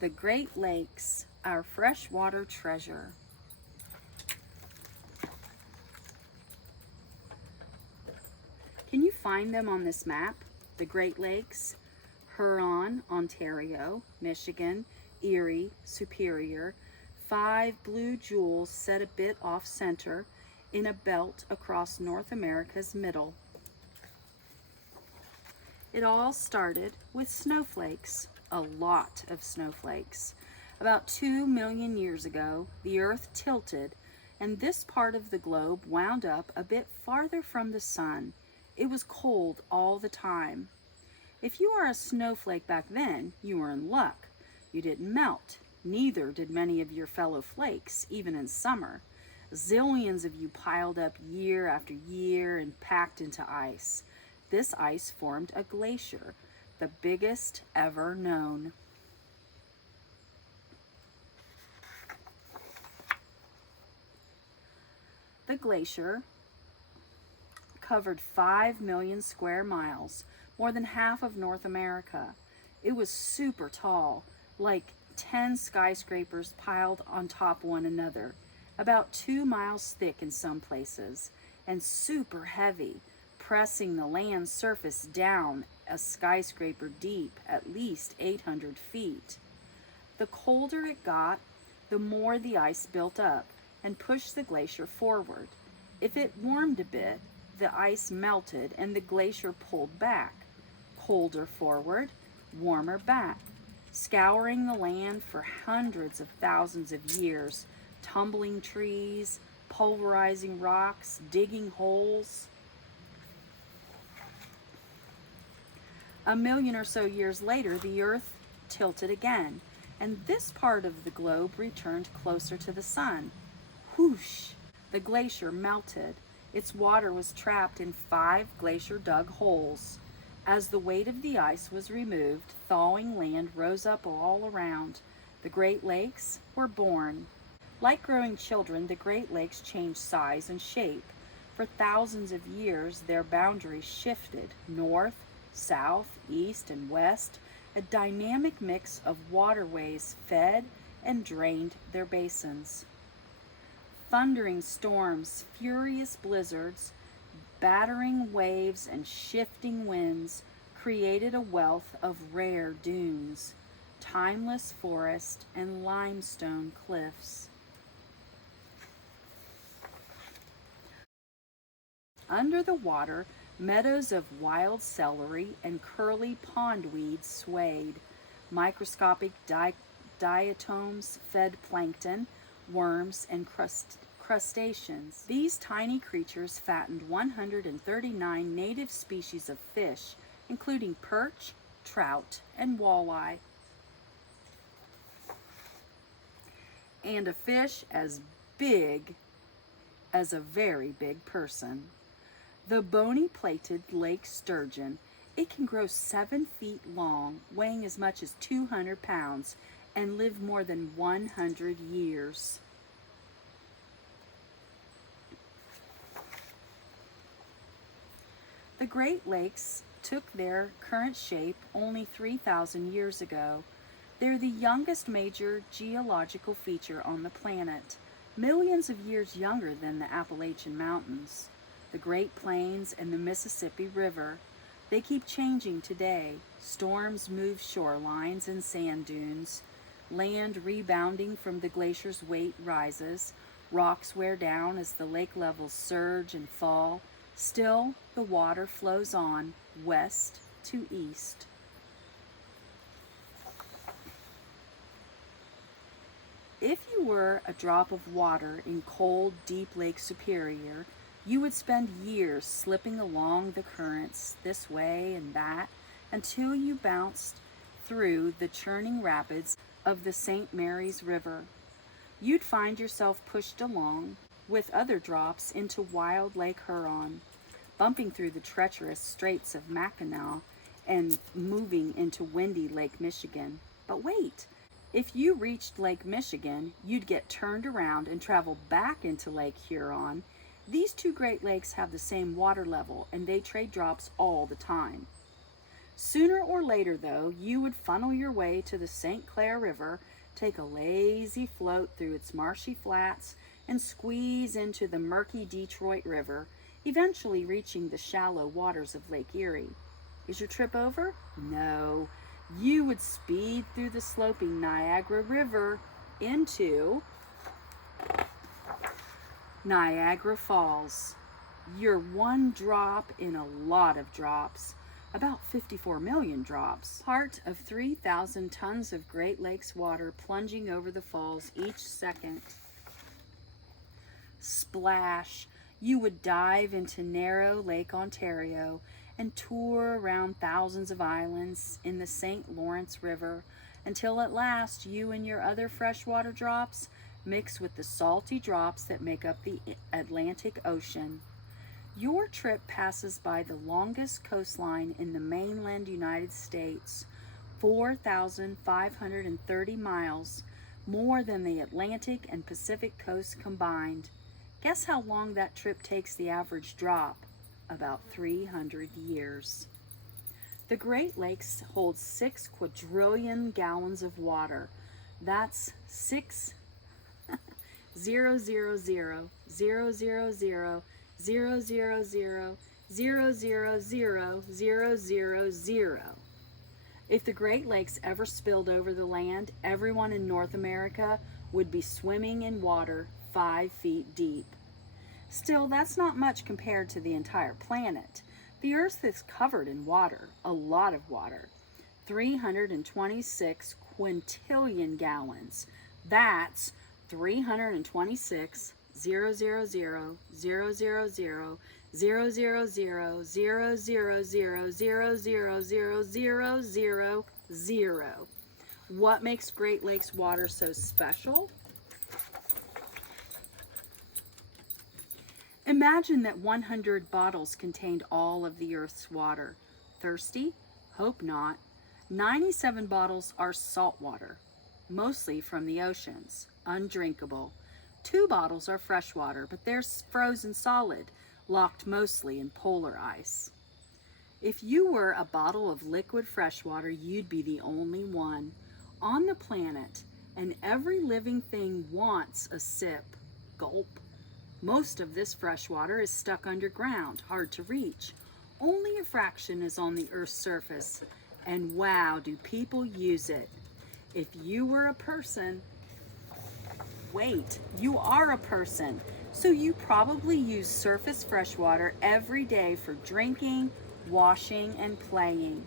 The Great Lakes, our freshwater treasure. Can you find them on this map? The Great Lakes, Huron, Ontario, Michigan, Erie, Superior, 5 blue jewels set a bit off center in a belt across North America's middle. It all started with snowflakes, a lot of snowflakes. About 2 million years ago, the Earth tilted and this part of the globe wound up a bit farther from the sun. It was cold all the time. If you are a snowflake back then, you were in luck. You didn't melt. Neither did many of your fellow flakes, even in summer. Zillions of you piled up year after year and packed into ice. This ice formed a glacier, the biggest ever known. The glacier covered 5 million square miles, more than half of North America. It was super tall, like 10 skyscrapers piled on top one another, about 2 miles thick in some places, and super heavy, pressing the land surface down a skyscraper deep, at least 800 feet. The colder it got, the more the ice built up and pushed the glacier forward. If it warmed a bit, the ice melted and the glacier pulled back. Colder forward, warmer back, scouring the land for hundreds of thousands of years, tumbling trees, pulverizing rocks, digging holes. A million or so years later, the Earth tilted again, and this part of the globe returned closer to the sun. Whoosh! The glacier melted. Its water was trapped in 5 glacier-dug holes. As the weight of the ice was removed, thawing land rose up all around. The Great Lakes were born. Like growing children, the Great Lakes changed size and shape. For thousands of years, their boundaries shifted north, south, east, and west. A dynamic mix of waterways fed and drained their basins. Thundering storms, furious blizzards, battering waves, and shifting winds created a wealth of rare dunes, timeless forest, and limestone cliffs. Under the water, meadows of wild celery and curly pondweed swayed. Microscopic diatoms fed plankton, worms, and crustaceans. These tiny creatures fattened 139 native species of fish, including perch, trout, and walleye. And a fish as big as a very big person. The bony plated lake sturgeon. It can grow 7 feet long, weighing as much as 200 pounds, and live more than 100 years. The Great Lakes took their current shape only 3,000 years ago. They're the youngest major geological feature on the planet, millions of years younger than the Appalachian Mountains, the Great Plains, and the Mississippi River. They keep changing today. Storms move shorelines and sand dunes. Land rebounding from the glacier's weight rises. Rocks wear down as the lake levels surge and fall. Still, the water flows on, west to east. If you were a drop of water in cold, deep Lake Superior, you would spend years slipping along the currents this way and that until you bounced through the churning rapids of the St. Mary's River. You'd find yourself pushed along with other drops into wild Lake Huron, bumping through the treacherous Straits of Mackinac and moving into windy Lake Michigan. But wait, if you reached Lake Michigan, you'd get turned around and travel back into Lake Huron. These two Great Lakes have the same water level and they trade drops all the time. Sooner or later, though, you would funnel your way to the St. Clair River, take a lazy float through its marshy flats, and squeeze into the murky Detroit River, eventually reaching the shallow waters of Lake Erie. Is your trip over? No. You would speed through the sloping Niagara River into Niagara Falls. You're one drop in a lot of drops, about 54 million drops. Part of 3,000 tons of Great Lakes water plunging over the falls each second. Splash! You would dive into narrow Lake Ontario and tour around thousands of islands in the St. Lawrence River until at last you and your other freshwater drops mix with the salty drops that make up the Atlantic Ocean. Your trip passes by the longest coastline in the mainland United States, 4,530 miles, more than the Atlantic and Pacific coasts combined. Guess how long that trip takes the average drop? About 300 years. The Great Lakes hold 6 quadrillion gallons of water. That's 6 0 0 0 0 0 0 0 0 0 0 0 0 0 0 0. If the Great Lakes ever spilled over the land, everyone in North America would be swimming in water 5 feet deep. Still, that's not much compared to the entire planet. The Earth is covered in water, a lot of water. 326 quintillion gallons. That's 326 0 0 0 0 0 0 0 0 0 0 0 0 0 0 0 0 0 0. What makes Great Lakes water so special? Imagine that 100 bottles contained all of the Earth's water. Thirsty? Hope not. 97 bottles are salt water, mostly from the oceans, undrinkable. 2 bottles are fresh water, but they're frozen solid, locked mostly in polar ice. If you were a bottle of liquid fresh water, you'd be the only one on the planet, and every living thing wants a sip. Gulp. Most of this fresh water is stuck underground, hard to reach. Only a fraction is on the Earth's surface, and wow, do people use it. If you were a person, wait, you are a person, so you probably use surface fresh water every day for drinking, washing, and playing.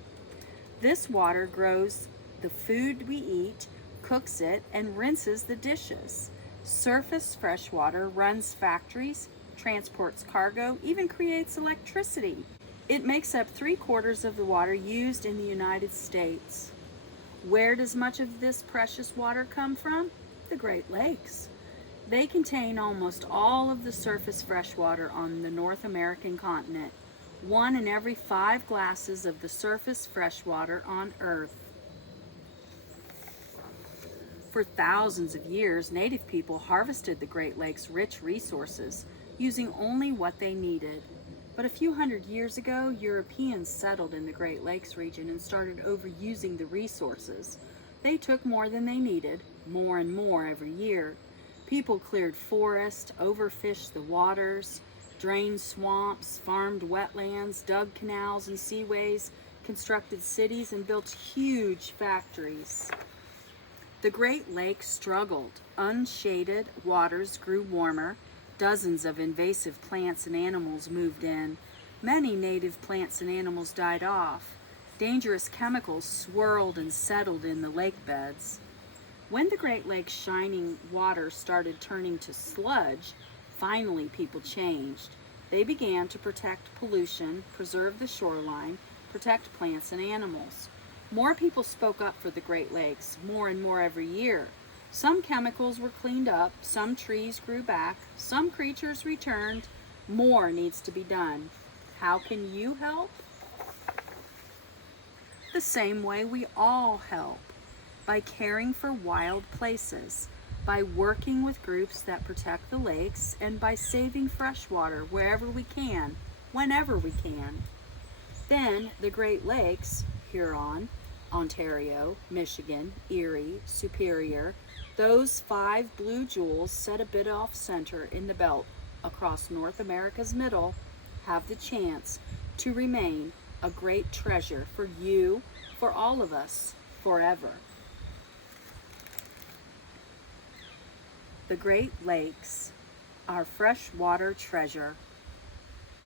This water grows the food we eat, cooks it, and rinses the dishes. Surface fresh water runs factories, transports cargo, even creates electricity. It makes up 3/4 of the water used in the United States. Where does much of this precious water come from? The Great Lakes. They contain almost all of the surface fresh water on the North American continent, 1 in every 5 glasses of the surface fresh water on Earth. For thousands of years, native people harvested the Great Lakes' rich resources, using only what they needed. But a few hundred years ago, Europeans settled in the Great Lakes region and started overusing the resources. They took more than they needed, more and more every year. People cleared forests, overfished the waters, drained swamps, farmed wetlands, dug canals and seaways, constructed cities, and built huge factories. The Great Lakes struggled. Unshaded waters grew warmer. Dozens of invasive plants and animals moved in. Many native plants and animals died off. Dangerous chemicals swirled and settled in the lake beds. When the Great Lakes' shining water started turning to sludge, finally people changed. They began to protect pollution, preserve the shoreline, protect plants and animals. More people spoke up for the Great Lakes, more and more every year. Some chemicals were cleaned up, some trees grew back, some creatures returned. More needs to be done. How can you help? The same way we all help, by caring for wild places, by working with groups that protect the lakes, and by saving fresh water wherever we can, whenever we can. Then the Great Lakes, Huron, Ontario, Michigan, Erie, Superior, those 5 blue jewels set a bit off center in the belt across North America's middle, have the chance to remain a great treasure for you, for all of us, forever. The Great Lakes, our freshwater treasure,